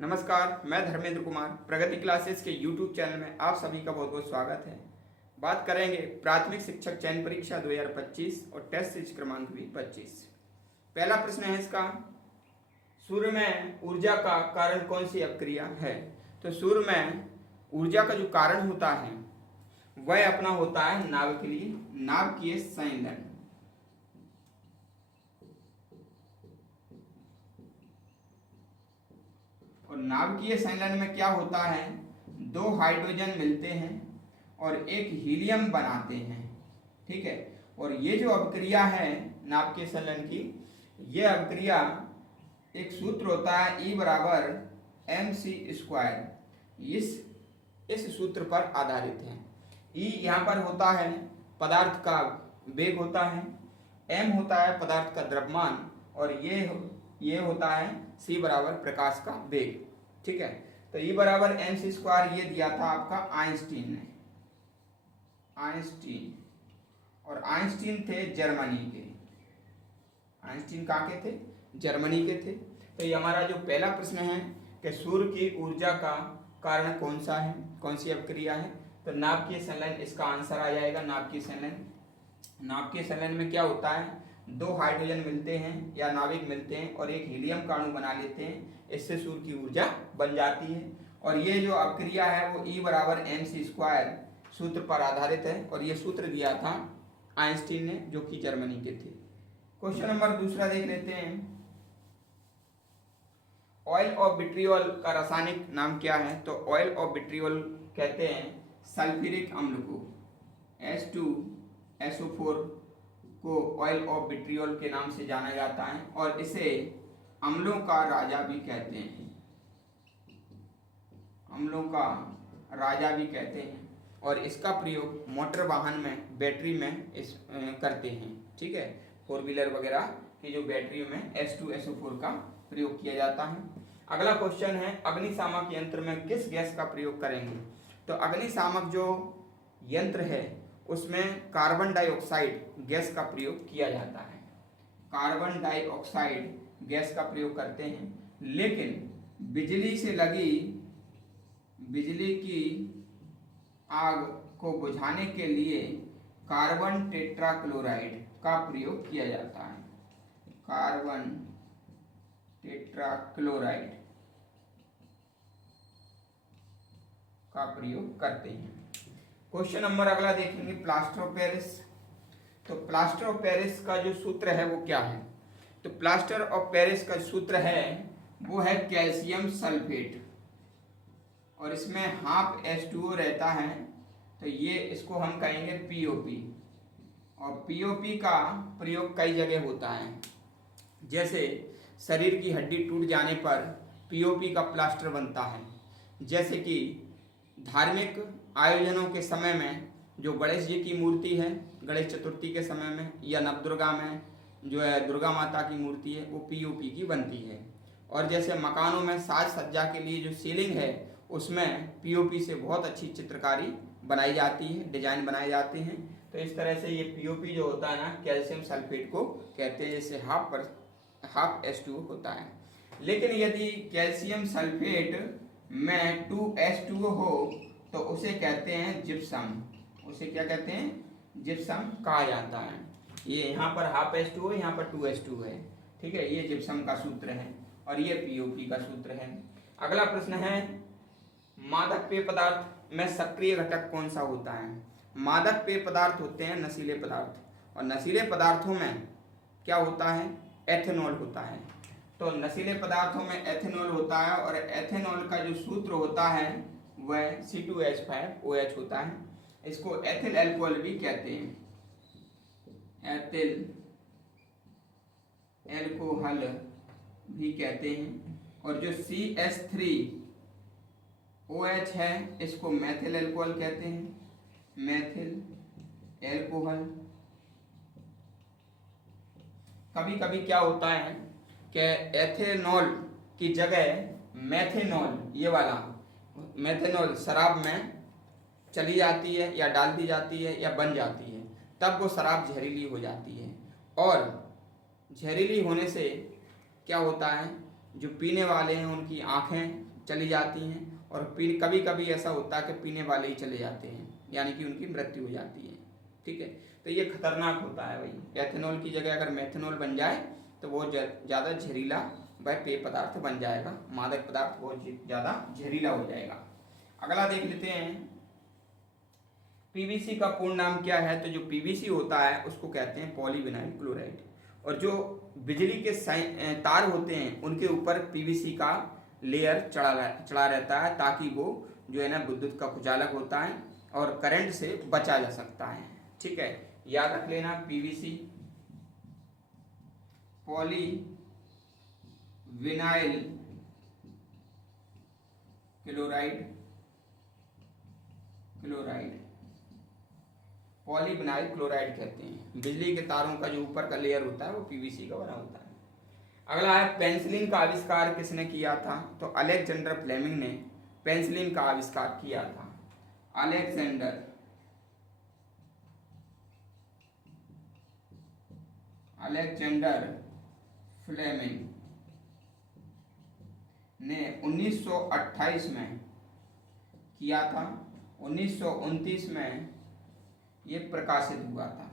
नमस्कार, मैं धर्मेंद्र कुमार प्रगति क्लासेस के YouTube चैनल में आप सभी का बहुत बहुत स्वागत है। बात करेंगे प्राथमिक शिक्षक चयन परीक्षा 2025 और टेस्ट सीरीज क्रमांक भी 25। पहला प्रश्न है इसका, सूर्य में ऊर्जा का कारण कौन सी अपक्रिया है। तो सूर्य में ऊर्जा का जो कारण होता है वह अपना होता है नाभिकीय संयोजन। और नाभिकीय संलयन में क्या होता है, दो हाइड्रोजन मिलते हैं और एक हीलियम बनाते हैं। ठीक है, और ये जो अभिक्रिया है नाभिकीय संलयन की, ये अभिक्रिया एक सूत्र होता है E बराबर mc²। इस सूत्र पर आधारित है। E यहाँ पर होता है पदार्थ का वेग होता है, m होता है पदार्थ का द्रव्यमान और ये होता है c बराबर प्रकाश का वेग। ठीक है, तो E बराबर mc² ये दिया था आपका आइंस्टीन ने। और आइंस्टीन थे जर्मनी के। आइंस्टीन कहाँ के थे? जर्मनी के थे। तो ये हमारा जो पहला प्रश्न है कि सूर्य की ऊर्जा का कारण कौन सा है, कौन सी अपक्रिया है, तो नाभिकीय संलयन इसका आंसर आ जाएगा। नाभिकीय संलयन में क्या होता है, दो हाइड्रोजन मिलते हैं या नाविक मिलते हैं और एक हीलियम का अणु बना लेते हैं, इससे सूर्य की ऊर्जा बन जाती है। और ये जो अपक्रिया है वो E बराबर mc² सूत्र पर आधारित है और ये सूत्र दिया था आइंस्टीन ने, जो कि जर्मनी के थे। क्वेश्चन नंबर दूसरा देख लेते हैं। ऑयल ऑफ विट्रियोल का रासायनिक नाम क्या है। तो ऑयल ऑफ विट्रियोल कहते हैं सल्फ्यूरिक अम्ल को। H2SO4 को ऑयल ऑफ विट्रियोल के नाम से जाना जाता है और इसे अम्लों का राजा भी कहते हैं। अम्लों का राजा भी कहते हैं और इसका प्रयोग मोटर वाहन में, बैटरी में करते हैं। ठीक है, 4 व्हीलर वगैरह की जो बैटरियों में H2SO4 का प्रयोग किया जाता है। अगला क्वेश्चन है, अग्निशामक यंत्र में किस गैस का प्रयोग करेंगे। तो अग्निशामक जो यंत्र है उसमें कार्बन डाइऑक्साइड गैस का प्रयोग किया जाता है। कार्बन डाइऑक्साइड गैस का प्रयोग करते हैं, लेकिन बिजली की आग को बुझाने के लिए कार्बन टेट्राक्लोराइड का प्रयोग किया जाता है। कार्बन टेट्राक्लोराइड का प्रयोग करते हैं। क्वेश्चन नंबर अगला देखेंगे, प्लास्टर ऑफ पेरिस। तो प्लास्टर ऑफ पेरिस का जो सूत्र है वो क्या है। तो प्लास्टर ऑफ पेरिस का सूत्र है वो है कैल्शियम सल्फेट और इसमें हाफ H2O रहता है, तो ये इसको हम कहेंगे POP। और POP का प्रयोग कई जगह होता है, जैसे शरीर की हड्डी टूट जाने पर POP का प्लास्टर बनता है। जैसे कि धार्मिक आयोजनों के समय में जो गणेश जी की मूर्ति है, गणेश चतुर्थी के समय में, या नवदुर्गा में जो है दुर्गा माता की मूर्ति है, वो POP की बनती है। और जैसे मकानों में साज सज्जा के लिए जो सीलिंग है उसमें POP से बहुत अच्छी चित्रकारी बनाई जाती है, डिजाइन बनाए जाते हैं। तो इस तरह से ये POP जो होता है ना, कैल्शियम सल्फेट को कहते हैं, जैसे हाफ H2O होता है। लेकिन यदि कैल्शियम सल्फेट में 2H2O हो तो उसे कहते हैं जिप्सम। उसे क्या कहते हैं? जिप्सम कहा जाता है। ये यहाँ पर हाफ H2O, यहाँ पर 2H2O है। ठीक है, ये जिप्सम का सूत्र है और ये POP का सूत्र है। अगला प्रश्न है, मादक पेय पदार्थ में सक्रिय घटक कौन सा होता है। मादक पेय पदार्थ होते हैं नशीले पदार्थ, और नशीले पदार्थों में क्या होता है, एथेनॉल होता है। तो नशीले पदार्थों में एथेनॉल होता है और एथेनॉल का जो सूत्र होता है वह C2H5OH होता है। इसको एथिल अल्कोहल भी कहते हैं, एथिल अल्कोहल भी कहते हैं। और जो CH3OH है इसको मेथिल अल्कोहल कहते हैं, मेथिल अल्कोहल। कभी कभी क्या होता है कि एथेनॉल की जगह मेथेनॉल, ये वाला मेथेनॉल शराब में चली जाती है या डाल दी जाती है या बन जाती है, तब वो शराब जहरीली हो जाती है। और जहरीली होने से क्या होता है जो पीने वाले हैं उनकी आंखें चली जाती हैं, और कभी कभी ऐसा होता है कि पीने वाले ही चले जाते हैं, यानी कि उनकी मृत्यु हो जाती है। ठीक है, तो ये खतरनाक होता है भाई। एथेनॉल की जगह अगर मेथेनॉल बन जाए तो वो ज़्यादा जहरीला वह पेय पदार्थ बन जाएगा, मादक पदार्थ बहुत ज़्यादा जहरीला हो जाएगा। अगला देख लेते हैं, पीवीसी का पूर्ण नाम क्या है? तो जो पीवीसी होता है उसको कहते हैं पॉलीविनाइल क्लोराइड, और जो बिजली के तार होते हैं उनके ऊपर पीवीसी का लेयर चढ़ा रहता है, ताकि वो जो है ना विद्युत का कुचालक होता है और करंट से बचा जा सकता है। ठीक है, याद रख लेना, PVC poly vinyl chloride polyvinyl chloride कहते हैं। बिजली के तारों का जो ऊपर का लेयर होता है वो पीवीसी का बना होता है। अगला है, पेंसिलिन का आविष्कार किसने किया था? तो अलेक्जेंडर फ्लेमिंग ने पेंसिलिन का आविष्कार किया था। अलेक्जेंडर फ्लेमिंग ने 1928 में किया था, 1929 में ये प्रकाशित हुआ था।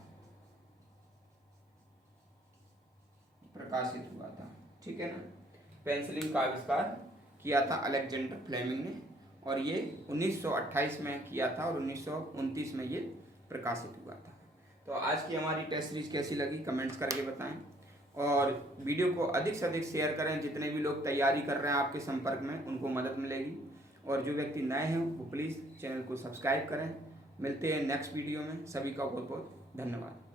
ठीक है ना, पेंसिलिन का आविष्कार किया था अलेक्जेंडर फ्लेमिंग ने, और ये 1928 में किया था और 1929 में ये प्रकाशित हुआ था। तो आज की हमारी टेस्ट सीरीज कैसी लगी कमेंट्स करके बताएं, और वीडियो को अधिक से अधिक शेयर करें। जितने भी लोग तैयारी कर रहे हैं आपके संपर्क में, उनको मदद मिलेगी। और जो व्यक्ति नए हैं वो प्लीज़ चैनल को सब्सक्राइब करें। मिलते हैं नेक्स्ट वीडियो में। सभी का बहुत बहुत धन्यवाद।